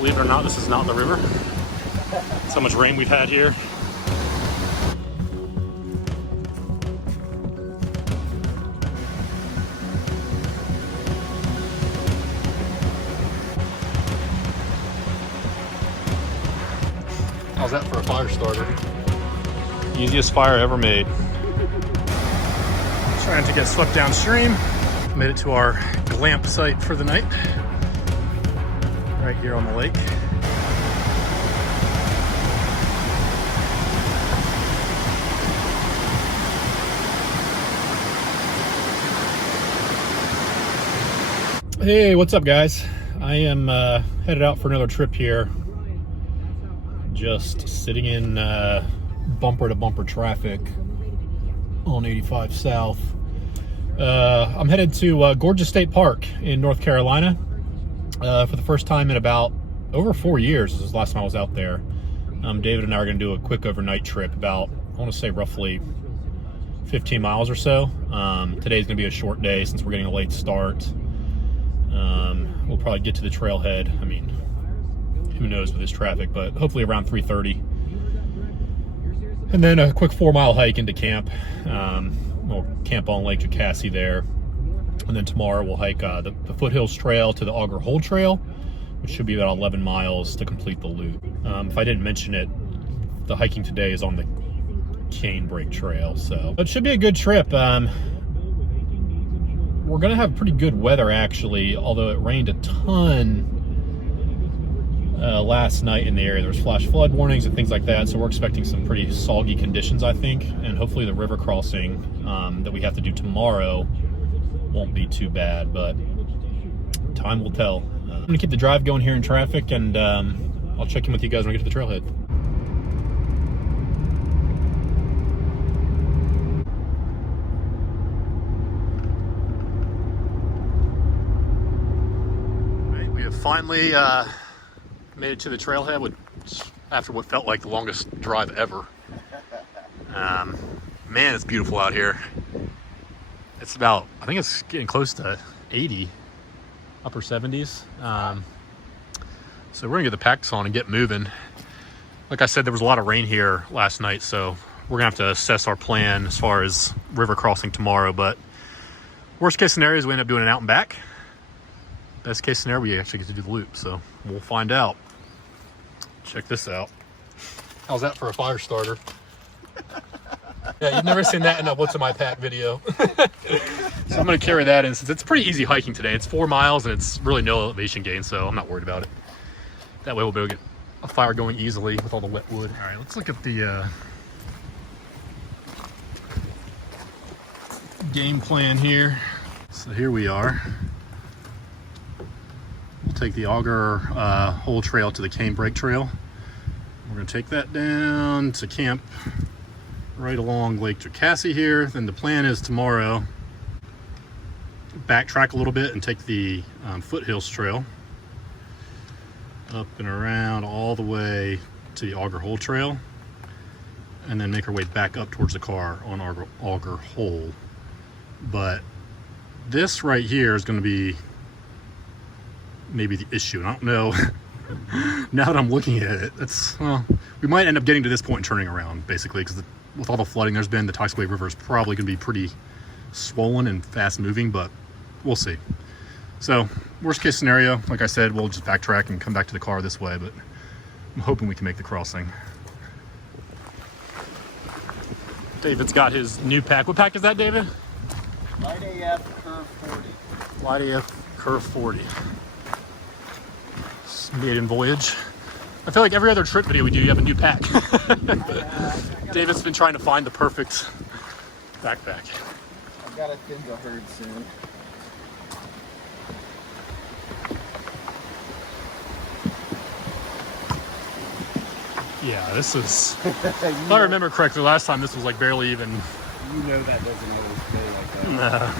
Believe it or not, this is not the river. So much rain we've had here. How's that for a fire starter? Easiest fire ever made. Trying to get swept downstream. Made it to our glamp site for the night. Right here on the lake. Hey, what's up guys? I am headed out for another trip here. Just sitting in bumper to bumper traffic on 85 South. I'm headed to Gorges State Park in North Carolina for the first time in about over 4 years. This is the last time I was out there. David and I are going to do a quick overnight trip about, I want to say roughly 15 miles or so. Today's going to be a short day since we're getting a late start. We'll probably get to the trailhead. I mean, who knows with this traffic, but hopefully around 3:30. And then a quick 4-mile hike into camp. We'll camp on Lake Jocassee there. And then tomorrow we'll hike the Foothills trail to the Auger Hole trail, which should be about 11 miles to complete the loop. If I didn't mention it, the hiking today is on the Cane Break Trail, so it should be a good trip. We're gonna have pretty good weather actually, although it rained a ton last night in the area. There was flash flood warnings and things like that, so we're expecting some pretty soggy conditions, I think, and hopefully the river crossing that we have to do tomorrow won't be too bad, but time will tell. I'm gonna keep the drive going here in traffic, and I'll check in with you guys when I get to the trailhead. Finally made it to the trailhead after what felt like the longest drive ever. Man, it's beautiful out here. It's about, I think it's getting close to 80, upper 70s. So we're gonna get the packs on and get moving. Like I said, there was a lot of rain here last night, so we're gonna have to assess our plan as far as river crossing tomorrow. But worst case scenario is we end up doing an out and back. Best case scenario, we actually get to do the loop, so we'll find out. Check this out. How's that for a fire starter? Yeah, you've never seen that in a What's in My Pack video. So I'm gonna carry that in since it's pretty easy hiking today. It's 4 miles and it's really no elevation gain, so I'm not worried about it. That way we'll be able to get a fire going easily with all the wet wood. All right, let's look at the game plan here. So here we are. We'll take the Auger Hole trail to the Cane Break Trail. We're gonna take that down to camp right along Lake Jocassee here. Then the plan is tomorrow, backtrack a little bit and take the Foothills trail up and around all the way to the Auger Hole trail, and then make our way back up towards the car on Auger Hole. But this right here is gonna be maybe the issue, and I don't know. Now that I'm looking at it, well, we might end up getting to this point and turning around, basically, because with all the flooding there's been, the Toxaway River is probably going to be pretty swollen and fast moving, but we'll see. So worst case scenario, like I said, we'll just backtrack and come back to the car this way, but I'm hoping we can make the crossing. David's got his new pack. What pack is that, David? Light AF Curve 40. Light AF Curve 40. Maiden voyage. I feel like every other trip video we do, you have a new pack. David's been trying to find the perfect backpack. I've got to thin the herd soon. Yeah, this is, if I remember correctly, last time this was like barely even. You know that doesn't always feel like that. A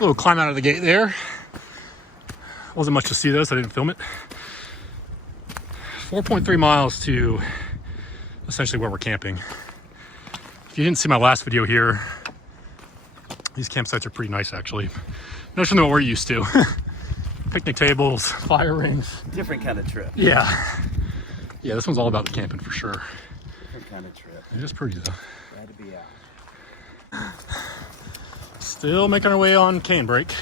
little climb out of the gate there. Wasn't much to see though, so I didn't film it. 4.3 miles to essentially where we're camping. If you didn't see my last video here, these campsites are pretty nice actually. Nicer than what we're used to. picnic tables, fire rings. Different kind of trip. Yeah. Yeah, this one's all about the camping for sure. Different kind of trip. It is pretty though. Glad to be out. Still making our way on Canebrake.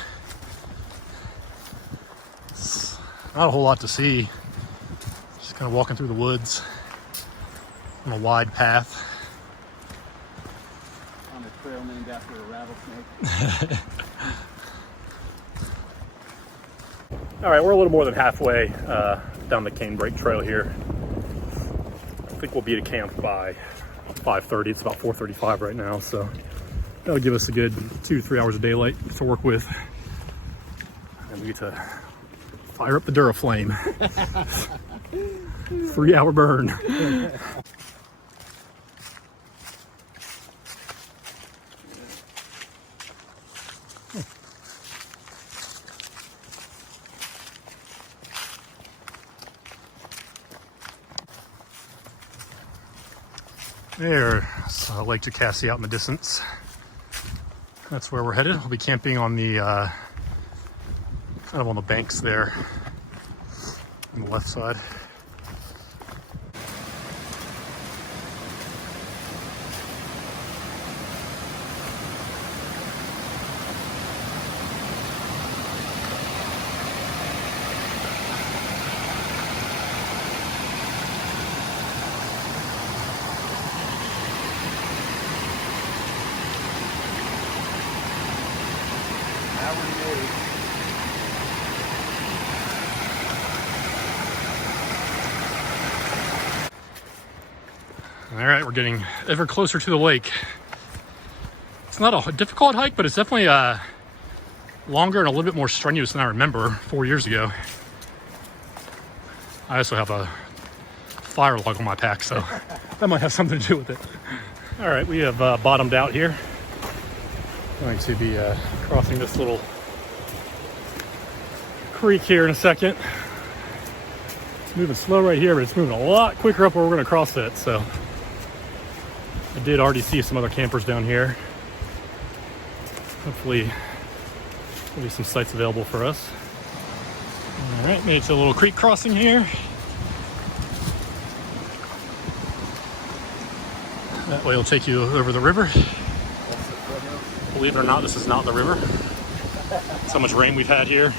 It's not a whole lot to see. Just kind of walking through the woods on a wide path. On a trail named after a rattlesnake. All right, we're a little more than halfway down the Canebrake Trail here. I think we'll be at camp by 5:30. It's about 4:35 right now, so that'll give us a good 2-3 hours of daylight to work with. And we get to fire up the Duraflame. 3-hour burn. There's Lake Jocassee out in the distance. That's where we're headed. We'll be camping on the kind of on the banks there on the left side. All right, we're getting ever closer to the lake. It's not a difficult hike, but it's definitely longer and a little bit more strenuous than I remember 4 years ago. I also have a fire log on my pack, so that might have something to do with it. All right, we have bottomed out here. Going to be crossing this little creek here in a second. It's moving slow right here, but it's moving a lot quicker up where we're going to cross it, so. I did already see some other campers down here. Hopefully there'll be some sites available for us. All right, made it to a little creek crossing here. That way it'll take you over the river. Believe it or not, this is not the river. So much rain we've had here.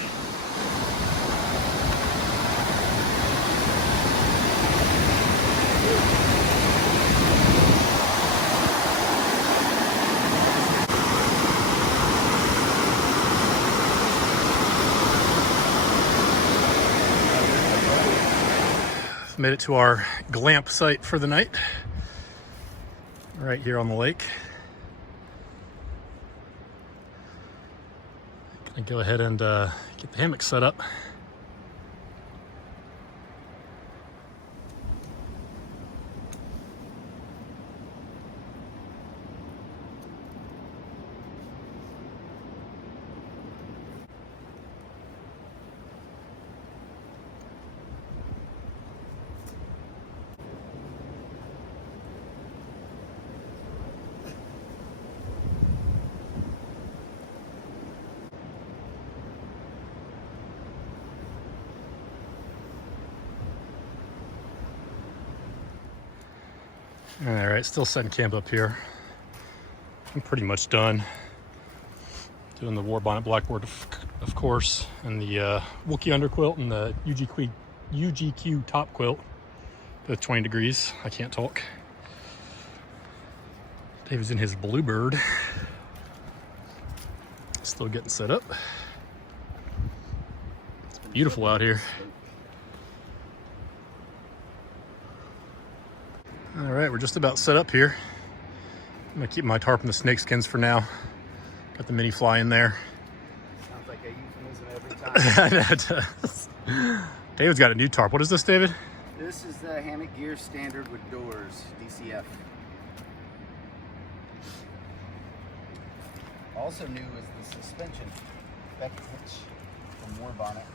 Made it to our glamp site for the night, right here on the lake. Gonna go ahead and get the hammock set up. All right, still setting camp up here. I'm pretty much done. Doing the war bonnet blackboard, of course, and the Wookiee underquilt and the UGQ top quilt. Both 20 degrees. I can't talk. David's in his Bluebird. Still getting set up. It's beautiful out here. All right, we're just about set up here. I'm gonna keep my tarp in the snake skins for now. Got the mini fly in there. Sounds like a euphemism every time. It does. David's got a new tarp. What is this, David? This is the hammock gear standard with doors, DCF. Also new is the suspension. Beck hitch from War Bonnet.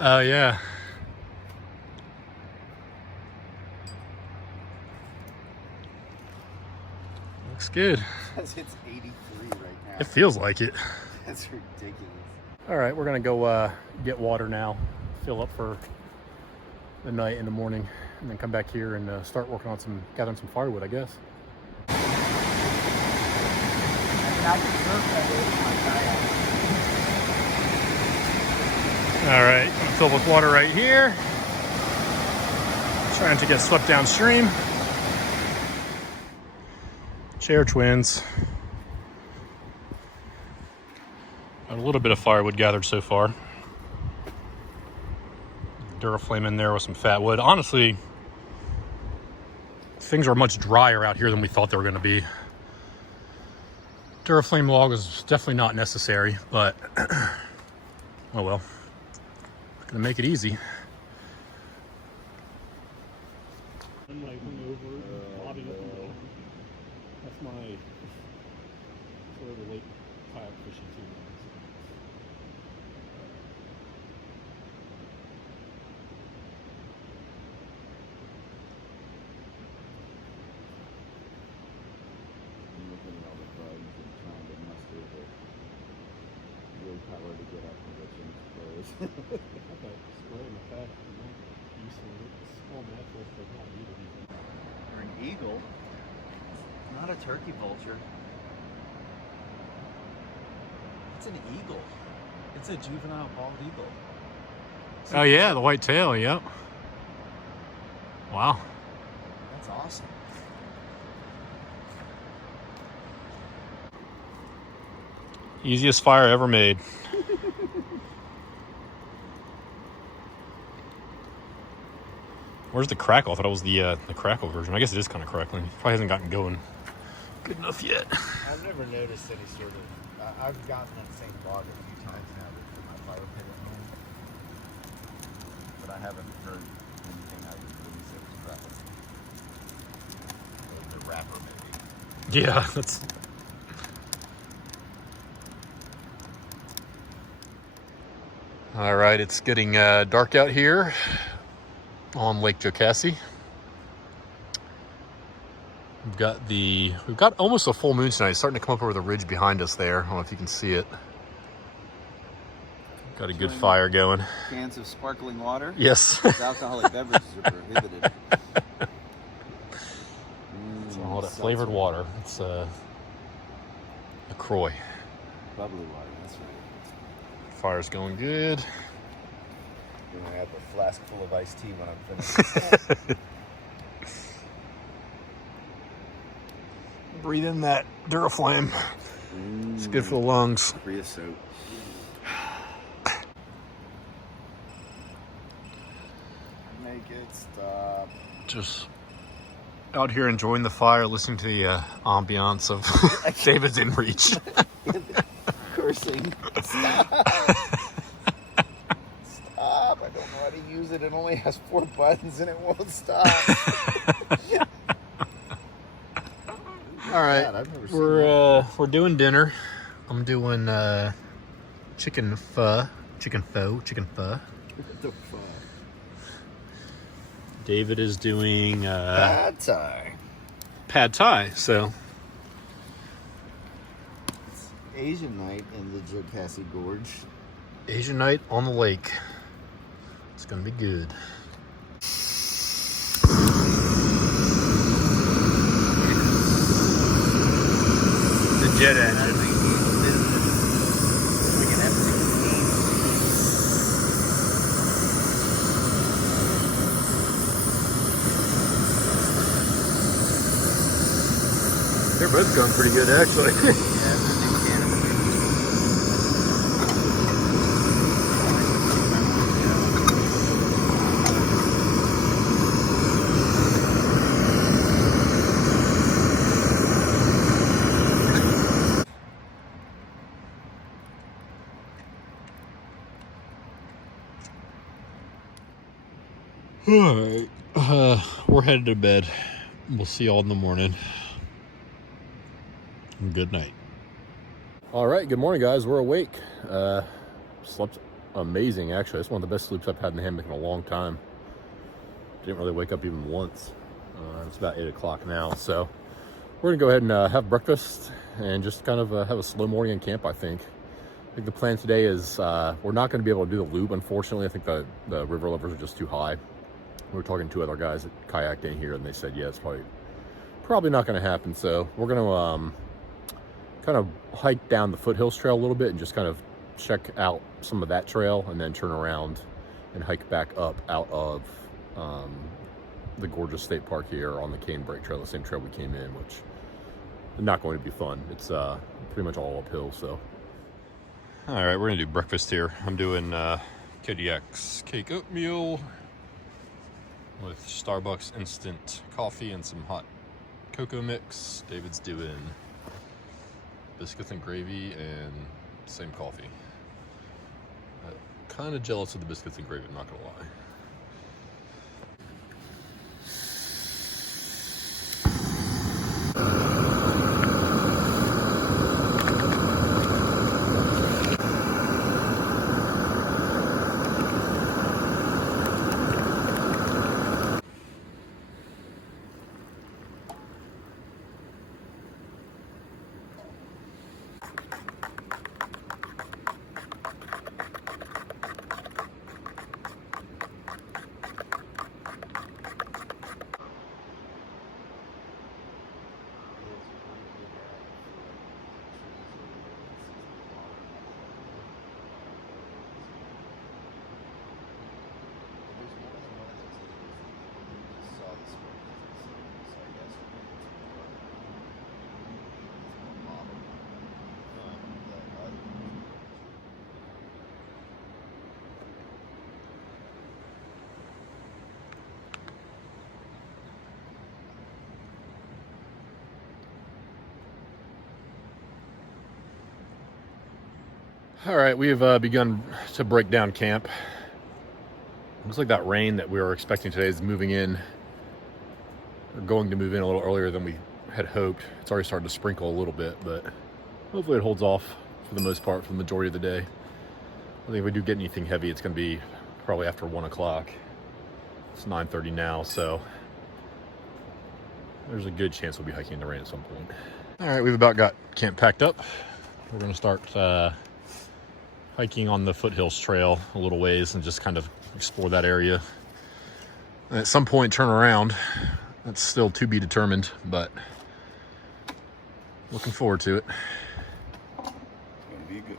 Oh, yeah. Looks good. Says it's 83 right now. It feels like it. That's ridiculous. All right, we're gonna go get water now, fill up for the night and the morning, and then come back here and start working on gathering some firewood, I guess. All right, gonna fill with water right here. Trying to get swept downstream. Chair twins. Got a little bit of firewood gathered so far. Duraflame in there with some fat wood. Honestly, things are much drier out here than we thought they were going to be. Duraflame log is definitely not necessary, but oh well. Gonna make it easy. I'm like hungover, bobbing up and down. That's my sort of the lake kayak fishing too. I'm looking at all the bugs and trying to muster the willpower to get up and get Jim's clothes. Okay, spray in the back. Using small naturals, but not needed even. Or an eagle. Not a turkey vulture. It's an eagle. It's a juvenile bald eagle. Oh yeah, the white tail, yep. Wow. That's awesome. Easiest fire ever made. Where's the crackle? I thought it was the crackle version. I guess it is kind of crackling. Probably hasn't gotten going good enough yet. I've never noticed any sort of... I've gotten that same log a few times now with my fire pit at home. But I haven't heard anything I would really say was crackling. Or the wrapper, maybe. Yeah, that's... All right, it's getting dark out here on Lake Jocassee. We've got almost a full moon tonight. It's starting to come up over the ridge behind us there. I don't know if you can see it. Got a good fire going. Cans of sparkling water. Yes. Alcoholic beverages are prohibited. It's all that flavored water. It's LaCroix. Bubbly water, that's right. Fire's going good. Then I have a flask full of iced tea when I'm finished. Breathe in that Duraflame. It's good for the lungs. Creosote. Make it stop. Just out here enjoying the fire, listening to the ambiance of David's in reach. Cursing. Stop. Stop. I don't know how to use it. It only has 4 buttons and it won't stop. All right, we're doing dinner. I'm doing chicken pho. What the fuck? David is doing Pad Thai. So It's Asian night in the Jocassee Gorge. Asian night on the lake. It's gonna be good. The jet engine. Like an F-16. They're both going pretty good, actually. Alright, we're headed to bed. We'll see y'all in the morning. Good night. Alright, good morning guys. We're awake. Slept amazing actually. It's one of the best sleeps I've had in the hammock in a long time. Didn't really wake up even once. It's about 8 o'clock now, so we're gonna go ahead and have breakfast and just kind of have a slow morning in camp. I think the plan today is we're not going to be able to do the loop, unfortunately. I think the river levels are just too high. We were talking to 2 other guys that kayaked in here, and they said, yeah, it's probably not going to happen. So we're going to kind of hike down the Foothills trail a little bit and just kind of check out some of that trail, and then turn around and hike back up out of the Gorges State Park here on the Canebrake Trail, the same trail we came in, which is not going to be fun. It's pretty much all uphill. So all right, we're gonna do breakfast here. I'm doing KDX cake oatmeal with Starbucks instant coffee and some hot cocoa mix. David's doing biscuits and gravy and same coffee. Kind of jealous of the biscuits and gravy, I'm not gonna lie. All right, we have begun to break down camp. Looks like that rain that we were expecting today is moving in, or going to move in a little earlier than we had hoped. It's already started to sprinkle a little bit, but hopefully it holds off for the most part for the majority of the day. I think if we do get anything heavy, it's going to be probably after 1 o'clock. It's 9:30 now, so there's a good chance we'll be hiking in the rain at some point. All right, we've about got camp packed up. We're going to start hiking on the Foothills Trail a little ways and just kind of explore that area. And at some point turn around. That's still to be determined, but looking forward to it. It's gonna be good.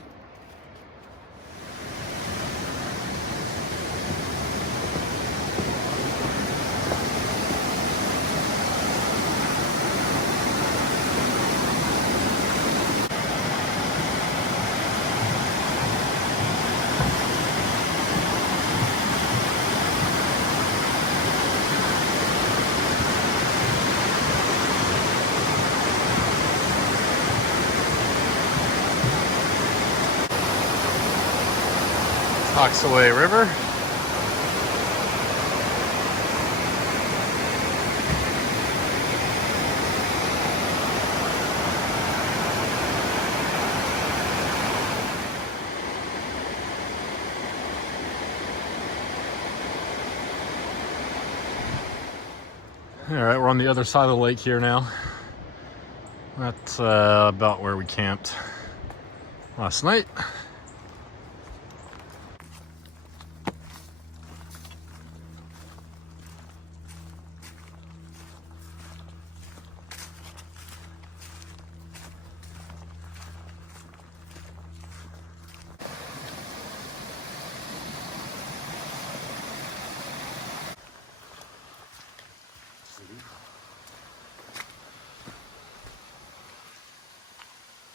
Toxaway River. All right, we're on the other side of the lake here now. That's about where we camped last night.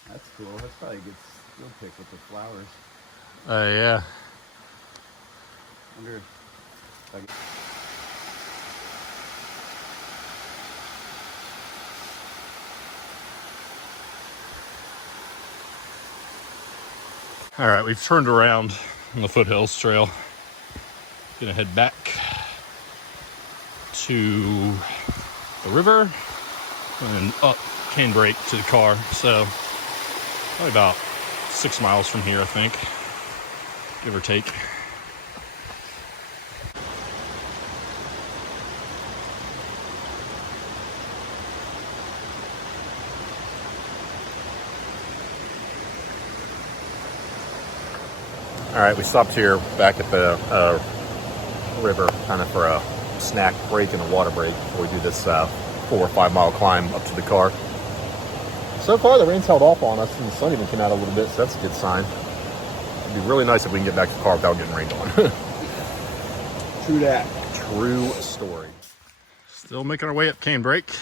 That's cool. That's probably a good skill pick with the flowers. Yeah. Wonder if I could... All right, we've turned around on the Foothills Trail. Gonna head back to the river and up Canebrake to the car. So probably about 6 miles from here, I think, give or take. All right, we stopped here back at the river, kind of for a snack break and a water break before we do this 4 or 5 mile climb up to the car. So far, the rain's held off on us, and the sun even came out a little bit, so that's a good sign. It'd be really nice if we can get back to the car without getting rained on. True that. True story. Still making our way up Canebrake.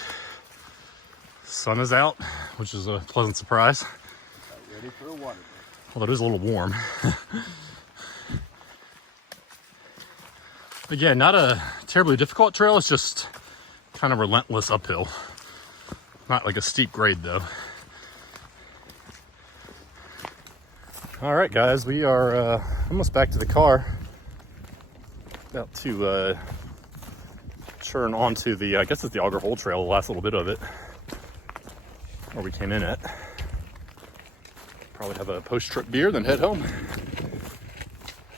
Sun is out, which is a pleasant surprise. Ready for a water break. Although it is a little warm. Again, not a terribly difficult trail. It's just kind of relentless uphill. Not like a steep grade though. All right, guys, we are almost back to the car. About to turn onto the, I guess it's the Auger Hole trail, the last little bit of it, where we came in at. Probably have a post-trip beer, then head home.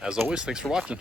As always, thanks for watching.